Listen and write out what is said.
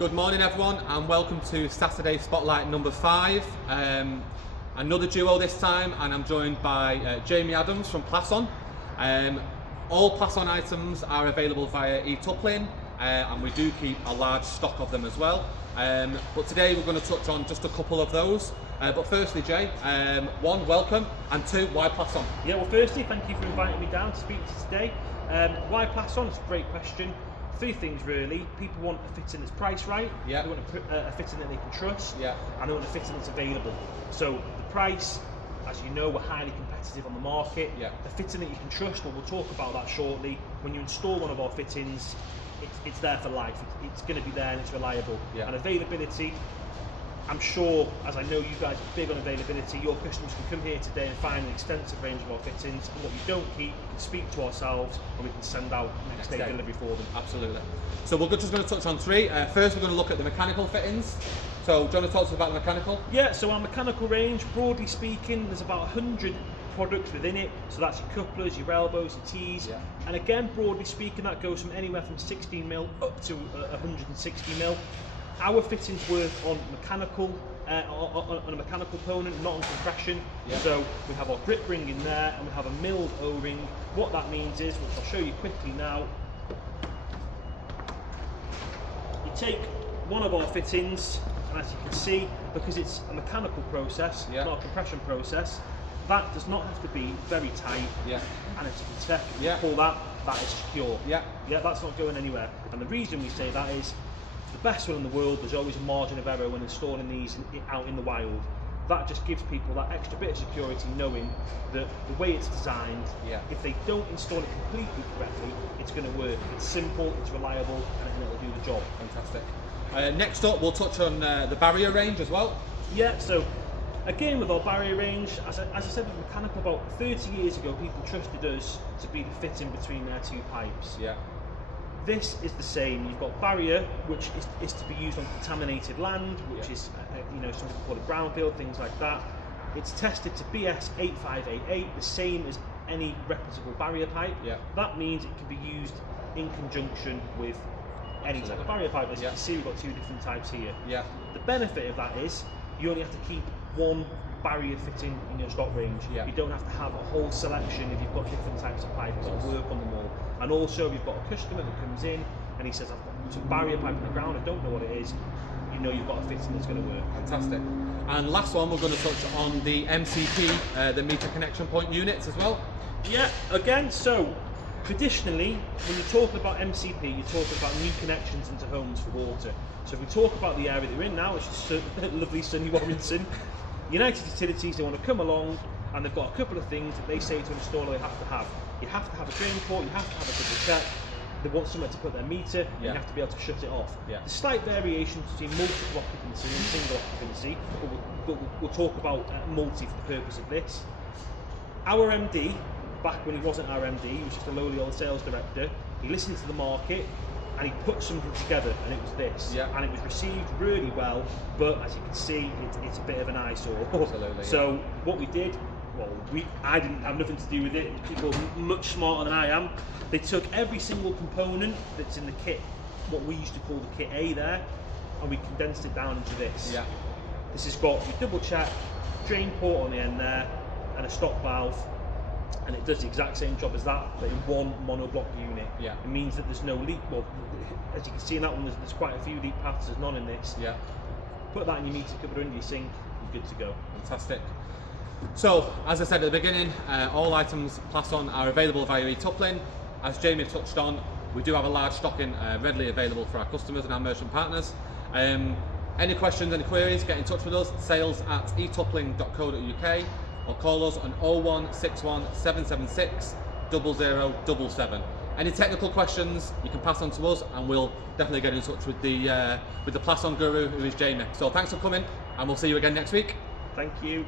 Good morning everyone and welcome to Saturday Spotlight number 5. Another duo this time, and I'm joined by Jamie Adams from Plasson. All Plasson items are available via e-toppling, and we do keep a large stock of them as well. But today we're going to touch on just a couple of those. But firstly, Jay, one, welcome, and two, why Plasson? Yeah, well, firstly, thank you for inviting me down to speak to you today. Why Plasson? It's a great question. Three things really. People want a fitting that's priced right. Yeah. They want a fitting that they can trust. Yeah. And they want a fitting that's available. So the price, as you know, we're highly competitive on the market. Yeah. The fitting that you can trust, well, we'll talk about that shortly. When you install one of our fittings, it's there for life. It's going to be there and it's reliable. Yeah. And availability, I'm sure, as I know you guys are big on availability, your customers can come here today and find an extensive range of our fittings, and what you don't keep, you can speak to ourselves and we can send out next day delivery for them. Absolutely. So we're just going to touch on three. First we're going to look at the mechanical fittings. So do you want to talk to us about the mechanical? Yeah, so our mechanical range, broadly speaking, there's about 100 products within it. So that's your couplers, your elbows, your tees. Yeah. And again, broadly speaking, that goes from anywhere from 16mm up to 160mm. Our fittings work on mechanical, on a mechanical component, not on compression. Yeah. So we have our grip ring in there, and we have a milled O-ring. What that means is, which I'll show you quickly now, you take one of our fittings, and as you can see, because it's a mechanical process, yeah, not a compression process, that does not have to be very tight. Yeah. And as you can check, yeah, pull that is secure. Yeah. Yeah, that's not going anywhere. And the reason we say that is, the best one in the world, there's always a margin of error when installing these out in the wild. That just gives people that extra bit of security, knowing that the way it's designed, yeah, if they don't install it completely correctly, it's going to work. It's simple, it's reliable, and it'll do the job. Fantastic. Next up, we'll touch on the barrier range as well. Yeah, so again with our barrier range, as I said with mechanical, about 30 years ago, people trusted us to be the fitting between their two pipes. Yeah. This is the same. You've got barrier, which is to be used on contaminated land, which, yeah, is, some people call it brownfield, things like that. It's tested to BS 8588, the same as any reputable barrier pipe. Yeah. That means it can be used in conjunction with any type of barrier pipe. As, yeah, you can see, we've got two different types here. Yeah. The benefit of that is you only have to keep one barrier fitting in your stock range. Yeah. You don't have to have a whole selection if you've got different types of pipes and work on them all. And also, if you've got a customer that comes in and he says, I've got some barrier pipe in the ground, I don't know what it is, you know you've got a fitting that's going to work. Fantastic. And last one, we're going to touch on the MCP, the meter connection point units as well. Yeah, again, so traditionally, when you talk about MCP, you're talking about new connections into homes for water. So if we talk about the area that we're in now, which is lovely sunny Warrington, United Utilities, they want to come along and they've got a couple of things that they say to an installer they have to have. You have to have a drain port, you have to have a double check, they want somewhere to put their meter, and you have to be able to shut it off. Yeah. There's slight variations between multiple occupancy and single occupancy, but we'll talk about multi for the purpose of this. Our MD, back when he wasn't our MD, he was just a lowly old sales director, he listened to the market and he put something together, and it was this. Yeah. And it was received really well, but as you can see, it's a bit of an eyesore. Absolutely. So what we did, I didn't have nothing to do with it. People much smarter than I am. They took every single component that's in the kit, what we used to call the kit A there, and we condensed it down into this. Yeah. This has got your double check, drain port on the end there, and a stop valve, and it does the exact same job as that, but in one monoblock unit. Yeah. It means that there's no leak. Well, as you can see in that one, there's quite a few leak paths. There's none in this. Yeah. Put that in your meter cupboard under your sink, you're good to go. Fantastic. So, as I said at the beginning, all items Plasson are available via e-toppling. As Jamie touched on, we do have a large stocking readily available for our customers and our merchant partners. Any questions, any queries, get in touch with us, sales@etoppling.co.uk, or call us on 0161 776 0077. Any technical questions, you can pass on to us, and we'll definitely get in touch with the Plasson guru, who is Jamie. So thanks for coming, and we'll see you again next week. Thank you.